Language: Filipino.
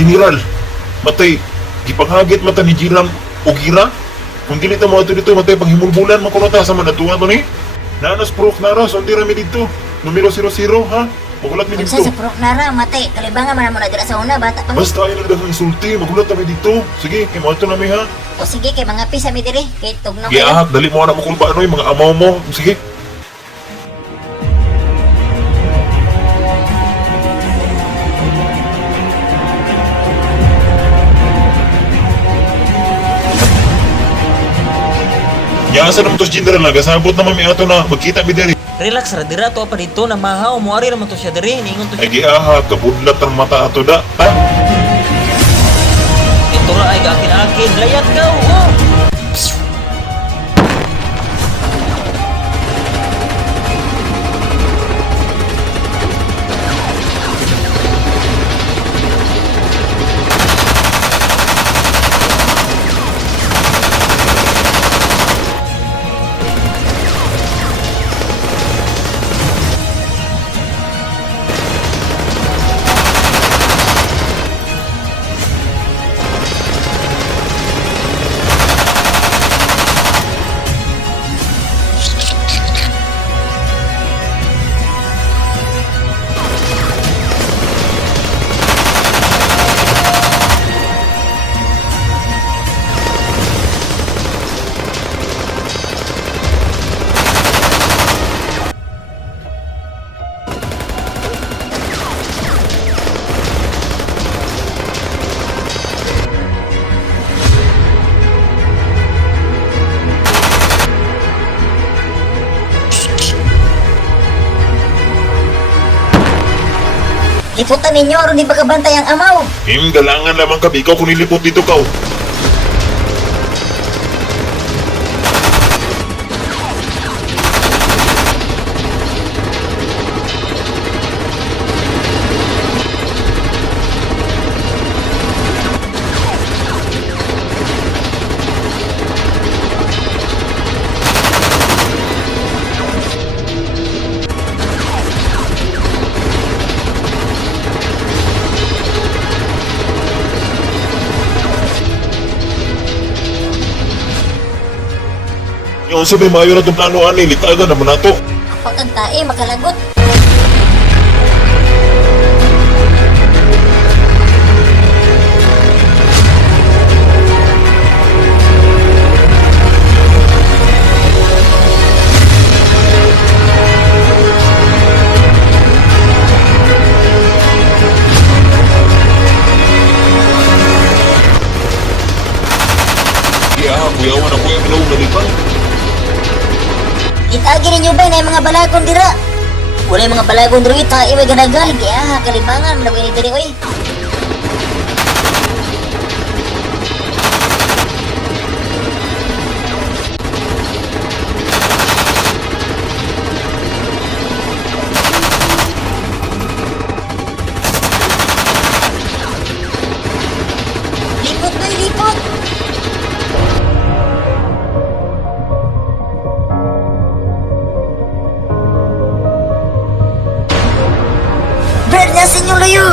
General, matay, gipanghagit mata ni Jiram o Gira. Kung dili ta mo ato dito, matay panghimulbulan makunota sa manatuwa to ni. Nanas proof naras, undi rami dito. Numero 00, ha? Magulat mi Unsa dito. sa prok nara, matay, kalibangan man mo na dira sa una, bata pa. Basta ayaw lang dagang insulti, magulat kami dito. Sige, kay mo ato na mi ha. O sige, kay mga pisa mi diri, kay tugnaw kayo. Giahak, dali mo na mo kulba ano, yung mga amaw mo. Sige. Yasa naman tos General na, gasabot naman mi ato na, magkita mi diri. Relax ra dira to pa dito na mahaw mo ari naman to siya diri ningon to Ay siya. giahak, kabudlat ang mata ato da. Ha? Ito ra ay gaakin-akin layat ka oh. Liputan ninyo, aron di pagkabantay ang amaw. Galangan lamang ka, ikaw kung nilipot dito ka. Yung sabi mayo na itong plano ani, litagan naman nato. Pagkagtae, makalagot. Kuyawan ako yung minawag na lipan. Itagi ninyo ba na yung mga balagon dira? Wala yung mga balagon dira, itae may ganagal. Kaya kalibangan, manawin ni diri, oy. Lipot, boy, lipot. Bird na sa inyo layo!